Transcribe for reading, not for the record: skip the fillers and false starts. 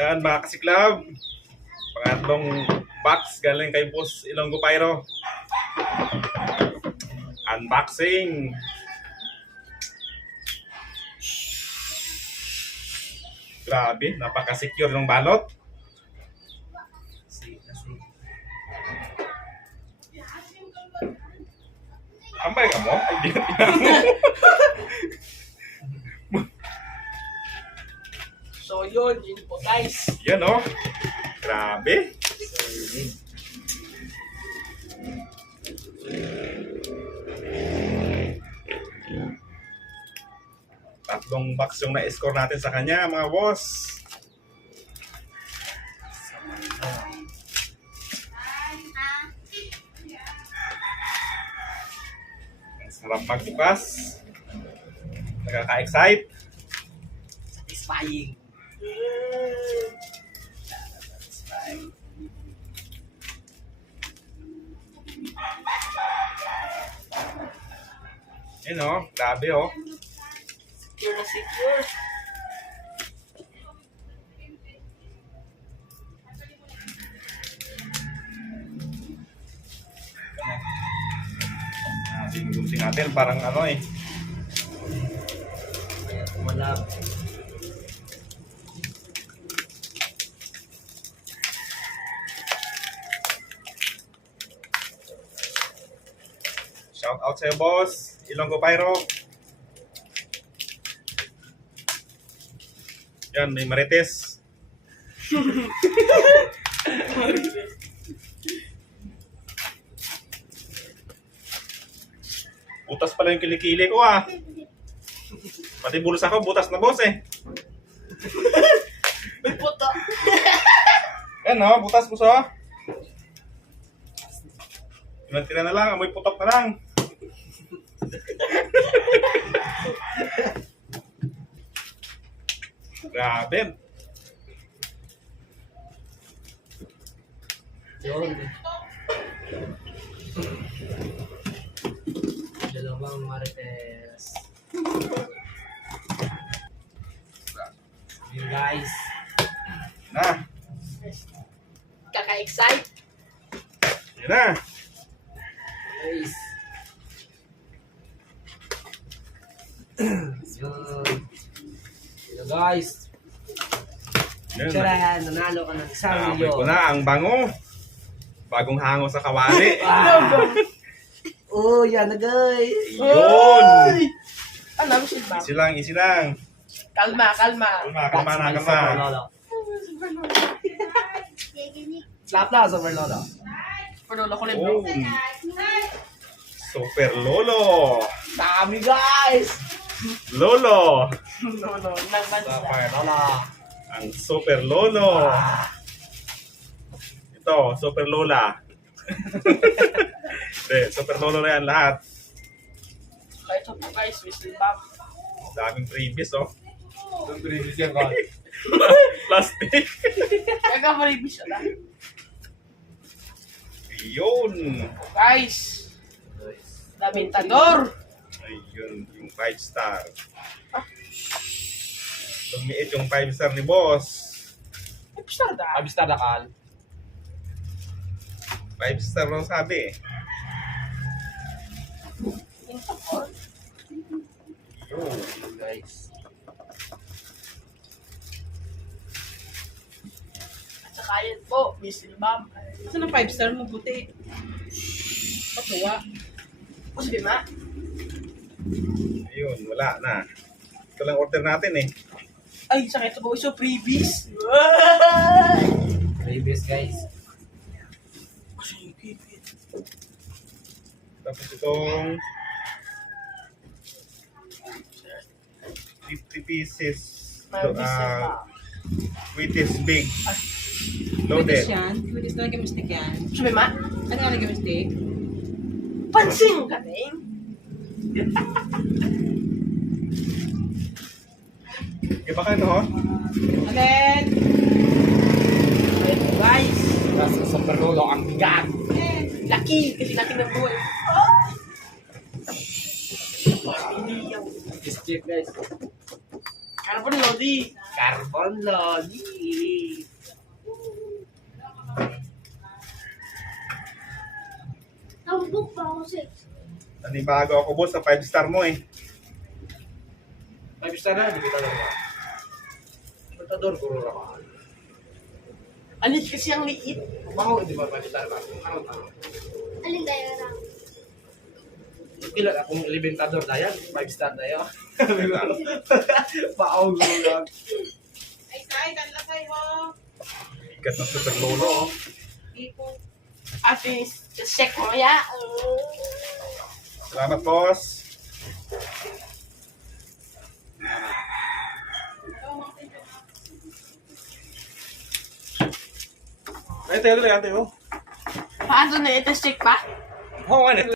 Yan mga kasiklab. Pangatlong box galing kay Boss Ilonggo Pyro. Unboxing. Grabe, napaka-secure ng balot. Ambay ka mo? Ay, di ka So yun po guys. yan o. Grabe. Tatlong box yung na-score natin sa kanya, mga boss. Ang sarap magbukas. Nakaka-excite. Satisfying. Yun o, grabe o. Secure na secure. Gunting natin, parang ano eh. Malap. Shout out sa'yo, boss. Ilonggo Pyro. Yan, may marites. Butas pala yung kilikili ko ah. Pati bulos ako, butas na boss eh. May puto. Yan o, butas boss oh. Tira na lang, amoy putok na lang. Grabe. Yun. Dalawang marites. Yun guys. Na, Kaka-excite. yun na. Guys. Yun. Yun guys. Yun na. Tirahan, nanalo ka ng isang Naamoy ko milyon. na ang bango. Bagong hango sa kawali. Oh, yan na guys. Yun. Oy! Alam siya ba? Easy lang, easy lang. Kalma, kalma. Kalma na, kalma. Slap na, Super Lolo. Super Lolo ko Oh. rin. Super Lolo. Dami guys. Lolo. Lolo, nang bansa. Lolo. Ang Super Lolo. Ito, Super Lola. Hindi, Super Lolo na yan lahat. Kahit ito po guys, whistle bomb. Daming previous, oh. Doon previous yan ka. Plastic. Kaya maribis siya na. Yun. Guys, Lamentador. Ayun, yung 5 star. Lumiit yung 5 star ni boss. Episode da. Abista dakal. 5 star lang sabi eh. Yun. Guys. At saka yun po, whistle bomb. Saan ang 5 star mo puti? Patuwa. O sabi ma? Ayun, wala na. Ito lang order natin eh. Ay, sakit ito po. So, previous. Previous guys. Tapos itong 50 pieces. Wheaties big. Putis Loaded. yan. Putis na lagay mistik yan. Sabi ma? Ano nga lagay mistik? Pansing ka din. Iba kayo ho? Alin! Ayun po guys. Nasa Super Lolo ang bigat. Laki. Kasi laki ng buhay. This chip guys. Carbon Lodi. Carbon Lodi. Tambok pa ako 6. Nanibago ako boss sa 5-star mo eh. 5 star na, limitador ka. Limitador, guro na ka. Alis kasi ang liit. Bako, di ba 5 star ka? Ano ka? Alin tayo na? Pila akong limitador na yan, 5 star na yan. Bako, guro lang. Ay, say, kanlasay ho. Ikat ng super lolo oh. Ipo. Ate, check mo ya. Salamat boss. Ay, tayo tuloy ate oh. Paano na ito check pa? Oo, ano?